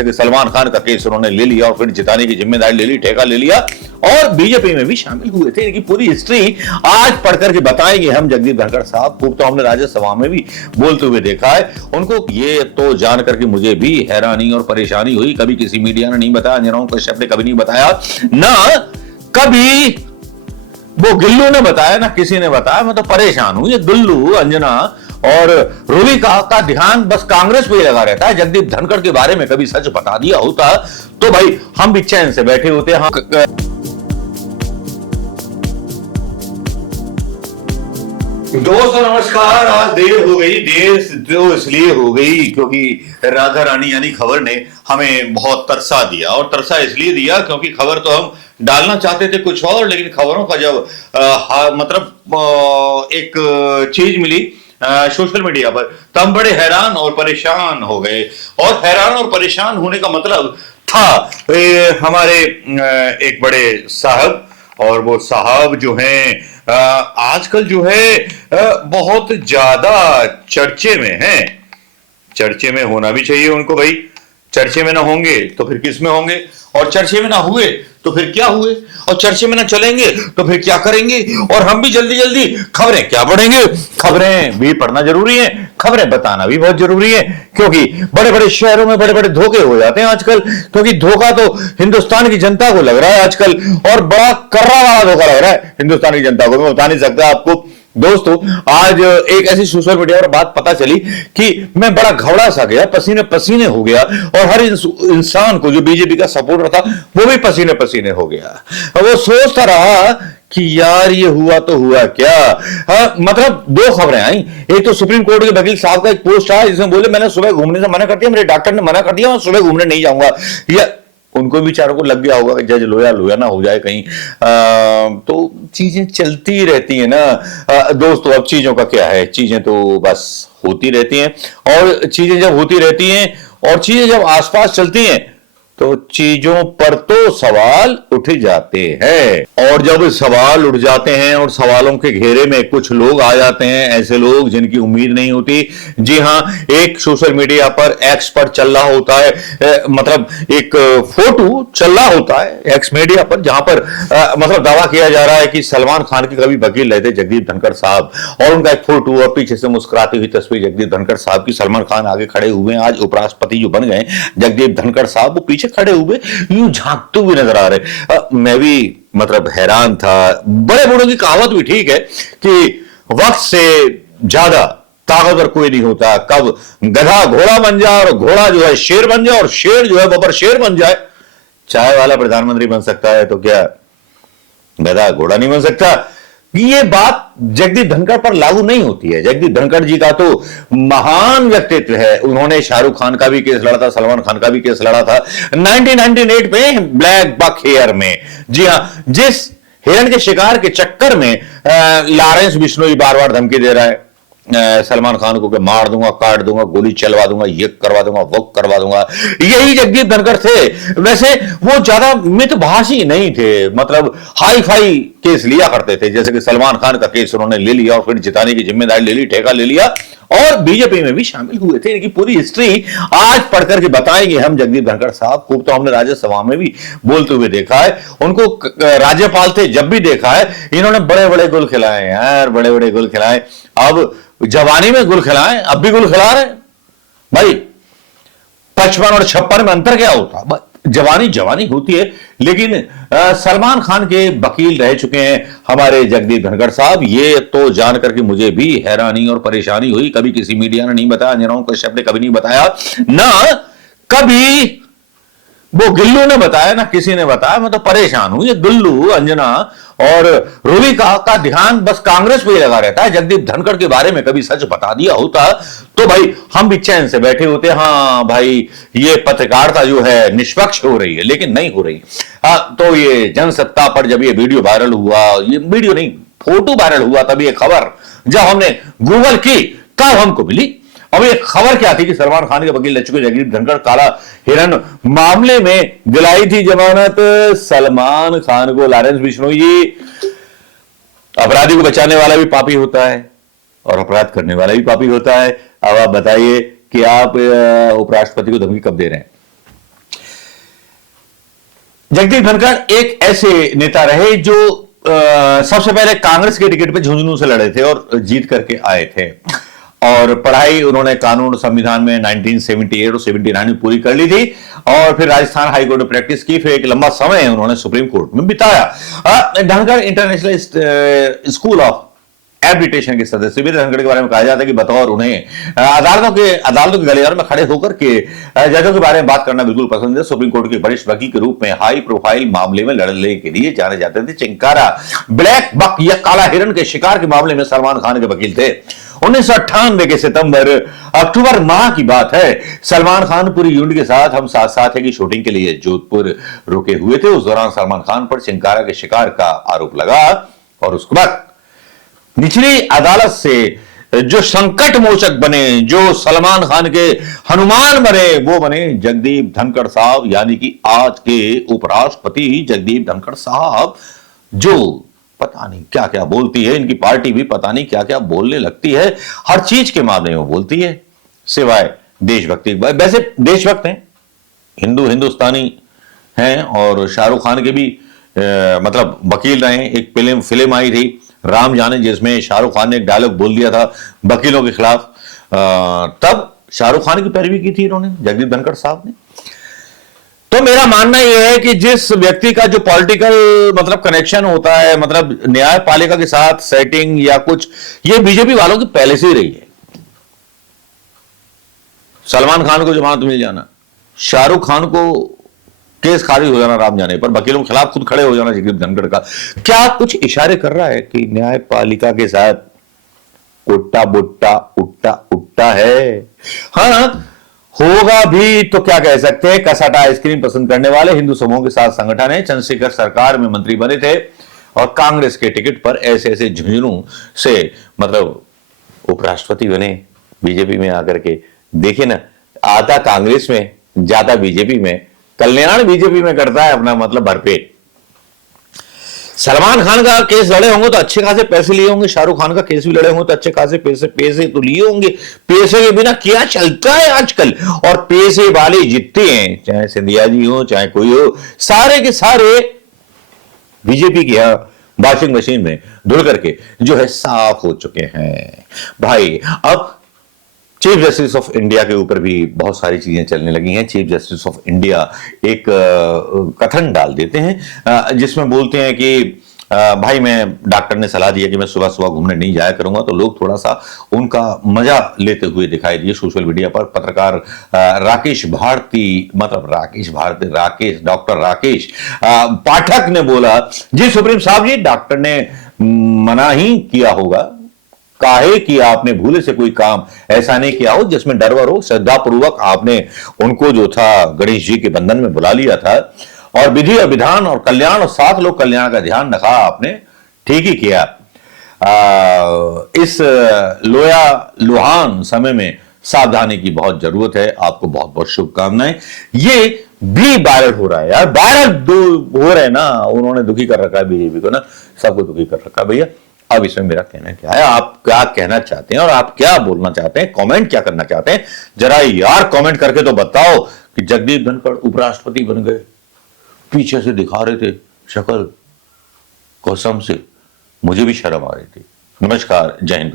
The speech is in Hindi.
कि सलमान खान का केस उन्होंने ले लिया और फिर जिताने की जिम्मेदारी ले ली, ठेका ले लिया और बीजेपी में भी शामिल हुए थे। इनकी पूरी हिस्ट्री आज पढ़कर के बताएंगे हम जगदीप धनखड़ साहब को। तो हमने राज्यसभा में भी बोलते हुए देखा है उनको। ये तो जान करके मुझे भी हैरानी और परेशानी हुई, कभी किसी मीडिया ने नहीं बताया, अंजना कश्यप ने कभी नहीं बताया, ना कभी वो गिल्लू ने बताया, ना किसी ने बताया। मैं तो परेशान हूं। ये गुल्लू, अंजना और रूबी का ध्यान बस कांग्रेस पे ही लगा रहता है। जगदीप धनखड़ के बारे में कभी सच बता दिया होता तो भाई हम भी चैन से बैठे होते। हम दोस्तों नमस्कार। आज देर हो गई। देर तो इसलिए हो गई क्योंकि राधा रानी यानी खबर ने हमें बहुत तरसा दिया, और तरसा इसलिए दिया क्योंकि खबर तो हम डालना चाहते थे कुछ और, लेकिन खबरों का जब एक चीज मिली सोशल मीडिया पर तो हम बड़े हैरान और परेशान हो गए। और हैरान और परेशान होने का मतलब था हमारे एक बड़े साहब, और वो साहब जो हैं आजकल जो है बहुत ज्यादा चर्चे में हैं। चर्चे में होना भी चाहिए उनको भाई। चर्चे में ना होंगे तो फिर किस में होंगे, और चर्चे में ना हुए तो फिर क्या हुए, और चर्चे में ना चलेंगे तो फिर क्या करेंगे। और हम भी जल्दी जल्दी खबरें क्या पढ़ेंगे। खबरें भी पढ़ना जरूरी है, खबरें बताना भी बहुत जरूरी है, क्योंकि बड़े बड़े शहरों में बड़े बड़े धोखे हो जाते हैं आजकल। क्योंकि धोखा तो हिंदुस्तान की जनता को लग रहा है आजकल, और बड़ा कर्रा वाला धोखा लग रहा है हिंदुस्तान की जनता को। मैं बता नहीं सकता आपको दोस्तों। आज एक ऐसी सोशल मीडिया पर बात पता चली कि मैं बड़ा घबरा सा गया, पसीने पसीने हो गया, और हर इंसान को जो बीजेपी का सपोर्टर था वो भी पसीने पसीने हो गया। वो सोचता रहा कि यार ये हुआ तो हुआ क्या। मतलब दो खबरें आई। एक तो सुप्रीम कोर्ट के वकील साहब का एक पोस्ट आया जिसमें बोले मैंने सुबह घूमने से मना कर दिया, मेरे डॉक्टर ने मना कर दिया, मैं सुबह घूमने नहीं जाऊंगा। या उनको भी चारों को लग गया होगा कि जज लोया लोया ना हो जाए कहीं। तो चीजें चलती रहती है ना दोस्तों। अब चीजों का क्या है, चीजें तो बस होती रहती हैं, और चीजें जब होती रहती हैं और चीजें जब आसपास चलती हैं तो चीजों पर तो सवाल उठ जाते हैं। और जब सवाल उठ जाते हैं और सवालों के घेरे में कुछ लोग आ जाते हैं, ऐसे लोग जिनकी उम्मीद नहीं होती। जी हां, एक सोशल मीडिया पर एक्स पर चल रहा होता है, मतलब एक फोटो चल रहा होता है एक्स मीडिया पर, जहां पर मतलब दावा किया जा रहा है कि सलमान खान के कभी वकील रहे थे जगदीप धनखड़ साहब, और उनका एक फोटो और पीछे से मुस्कुराती हुई तस्वीर जगदीप धनखड़ साहब की। सलमान खान आगे खड़े हुए हैं। आज उपराष्ट्रपति जो बन गए जगदीप धनखड़ साहब, वो पीछे खड़े हुए यूं झांकते हुए नजर आ रहे। मैं भी मतलब हैरान था। बड़े बूढ़ों की कहावत भी ठीक है कि वक्त से ज्यादा ताकतवर कोई नहीं होता। कब गधा घोड़ा बन जाए और घोड़ा जो है शेर बन जाए, और शेर जो है बबर शेर बन जाए। चाय वाला प्रधानमंत्री बन सकता है तो क्या गधा घोड़ा नहीं बन सकता? ये बात जगदीप धनखड़ पर लागू नहीं होती है। जगदीप धनखड़ जी का तो महान व्यक्तित्व है। उन्होंने शाहरुख खान का भी केस लड़ा था, सलमान खान का भी केस लड़ा था 1998 में ब्लैक बक हेयर में। जी हां, जिस हिरण के शिकार के चक्कर में लॉरेंस बिश्नोई बार बार धमकी दे रहा है सलमान खान को कि मार दूंगा, काट दूंगा, गोली चलवा दूंगा, ये करवा दूंगा, वो करवा दूंगा, यही जगदीप धनखड़ थे। वैसे वो ज्यादा मितभाषी नहीं थे, मतलब हाई फाई केस लिया करते थे। जैसे कि सलमान खान का केस उन्होंने ले लिया और फिर जिताने की जिम्मेदारी ले ली, ठेका ले लिया, और बीजेपी में भी शामिल हुए थे। इनकी पूरी हिस्ट्री आज पढ़कर के बताएंगे हम जगदीप धनखड़ साहब को। तो हमने राज्यसभा में भी बोलते हुए देखा है उनको। राज्यपाल थे जब भी देखा है, इन्होंने बड़े बड़े गुल खिलाए यार, बड़े बड़े गुल खिलाए। अब जवानी में गुल खिलाए, अब भी गुल खिला रहे भाई। 55 और 56 में अंतर क्या होता? जवानी जवानी होती है। लेकिन सलमान खान के वकील रह चुके हैं हमारे जगदीप धनखड़ साहब। ये तो जान करके मुझे भी हैरानी और परेशानी हुई, कभी किसी मीडिया ने नहीं बताया, अंजना कश्यप ने कभी नहीं बताया, ना कभी वो गिल्लू ने बताया, ना किसी ने बताया। मैं तो परेशान हूं। ये गुल्लू, अंजना और रूबी का ध्यान बस कांग्रेस पे ही लगा रहता है। जगदीप धनखड़ के बारे में कभी सच बता दिया होता तो भाई हम भी चैन से बैठे होते। हाँ भाई, ये पत्रकारिता जो है निष्पक्ष हो रही है, लेकिन नहीं हो रही। तो ये जनसत्ता पर जब ये वीडियो वायरल हुआ, ये वीडियो नहीं फोटो वायरल हुआ, तब ये खबर जब हमने गूगल की तब हमको मिली। अब ये खबर क्या थी कि सलमान खान के वकील रह चुके जगदीप धनखड़ काला हिरन मामले में दिलाई थी जमानत सलमान खान को लॉरेंस बिश्नोई जी। अपराधी को बचाने वाला भी पापी होता है और अपराध करने वाला भी पापी होता है। अब आप बताइए कि आप उपराष्ट्रपति को धमकी कब दे रहे हैं? जगदीप धनखड़ एक ऐसे नेता रहे जो सबसे पहले कांग्रेस के टिकट पे झुंझुनू से लड़े थे और जीत करके आए थे, और पढ़ाई उन्होंने कानून संविधान में 1978 और 79 में पूरी कर ली थी, और फिर राजस्थान हाईकोर्ट में प्रैक्टिस की, फिर एक लंबा समय उन्होंने सुप्रीम कोर्ट में बिताया। Dhankhar international school of application के सदस्य भी। धनखड़ के बारे में कहा जाता है कि बतौर उन्हें अदालतों के गलियारों में खड़े होकर के जजों के बारे में बात करना बिल्कुल पसंद है। सुप्रीम कोर्ट के वरिष्ठ वकील के रूप में हाई प्रोफाइल मामले में लड़ने के लिए जाने जाते थे। चिंकारा ब्लैक बक या काला हिरण के शिकार के मामले में सलमान खान के वकील थे। 1998 के सितंबर अक्टूबर माह की बात है। सलमान खान पूरी यूनिट के साथ हम साथ साथ है की शूटिंग के लिए जोधपुर रुके हुए थे। उस दौरान सलमान खान पर चिंकारा के शिकार का आरोप लगा, और उसके बाद निचली अदालत से जो संकट मोचक बने, जो सलमान खान के हनुमान बने, वो बने जगदीप धनखड़ साहब, यानी कि आज के उपराष्ट्रपति जगदीप धनखड़ साहब, जो पता नहीं क्या क्या बोलती है। इनकी पार्टी भी पता नहीं क्या क्या बोलने लगती है, हर चीज के मामले में बोलती है सिवाय देशभक्ति। वैसे देशभक्त हैं, हिंदुस्तानी हैं, और शाहरुख खान के भी मतलब वकील रहे। एक फिल्म आई थी राम जाने, जिसमें शाहरुख खान ने एक डायलॉग बोल दिया था वकीलों के खिलाफ, तब शाहरुख खान की पैरवी की थी इन्होंने, जगदीप धनखड़ साहब ने। तो मेरा मानना यह है कि जिस व्यक्ति का जो पॉलिटिकल मतलब कनेक्शन होता है, मतलब न्यायपालिका के साथ सेटिंग या कुछ, ये बीजेपी वालों की पहले से ही रही है। सलमान खान को जमानत मिल जाना, शाहरुख खान को केस खारिज हो जाना राम जाने पर, वकीलों के खिलाफ खुद खड़े हो जाना जगदीप धनखड़ का, क्या कुछ इशारे कर रहा है कि न्यायपालिका के साथ उट्टा बुट्टा उट्टा उट्टा है। हाँ, होगा भी तो क्या कह सकते हैं। कसाटा आइसक्रीम पसंद करने वाले हिंदू समूह के साथ संगठन है। चंद्रशेखर सरकार में मंत्री बने थे और कांग्रेस के टिकट पर ऐसे ऐसे झुंझुनू से मतलब उपराष्ट्रपति बने बीजेपी में आकर के। देखिए ना, आता कांग्रेस में, जाता बीजेपी में, कल्याण बीजेपी में करता है अपना मतलब भरपेट। सलमान खान का केस लड़े होंगे तो अच्छे खासे पैसे लिए होंगे, शाहरुख खान का केस भी लड़े होंगे तो अच्छे खासे पैसे तो लिए होंगे। पैसे के बिना क्या चलता है आजकल, और पैसे वाले जितने हैं, चाहे सिंधिया जी हो चाहे कोई हो, सारे के सारे बीजेपी की वॉशिंग मशीन में धुल करके जो है साफ हो चुके हैं भाई। अब चीफ जस्टिस ऑफ इंडिया के ऊपर भी बहुत सारी चीजें चलने लगी हैं। चीफ जस्टिस ऑफ इंडिया एक कथन डाल देते हैं जिसमें बोलते हैं कि भाई, मैं डॉक्टर ने सलाह दिया कि मैं सुबह सुबह घूमने नहीं जाया करूंगा, तो लोग थोड़ा सा उनका मजा लेते हुए दिखाई दिए सोशल मीडिया पर। पत्रकार राकेश डॉक्टर राकेश पाठक ने बोला, जी सुप्रीम साहब जी, डॉक्टर ने मना ही किया होगा, काहे कि आपने भूले से कोई काम ऐसा नहीं किया हो जिसमें डर वर हो। श्रद्धापूर्वक आपने उनको जो था गणेश जी के बंधन में बुला लिया था, और विधि और विधान और कल्याण और 7 लोग कल्याण का ध्यान रखा आपने, ठीक ही किया। इस लुहान समय में सावधानी की बहुत जरूरत है। आपको बहुत बहुत शुभकामनाएं। ये भी वायरल हो रहा है यार, वायरल हो रहे हैं ना, उन्होंने दुखी कर रखा है बीजेपी को ना, सबको दुखी कर रखा है भैया। अब इसमें मेरा कहना क्या है, आप क्या कहना चाहते हैं और आप क्या बोलना चाहते हैं, कमेंट क्या करना चाहते हैं, जरा यार कमेंट करके तो बताओ कि जगदीप धनखड़ उपराष्ट्रपति बन गए। पीछे से दिखा रहे थे शक्ल, कसम से मुझे भी शर्म आ रही थी। नमस्कार, जय हिंद।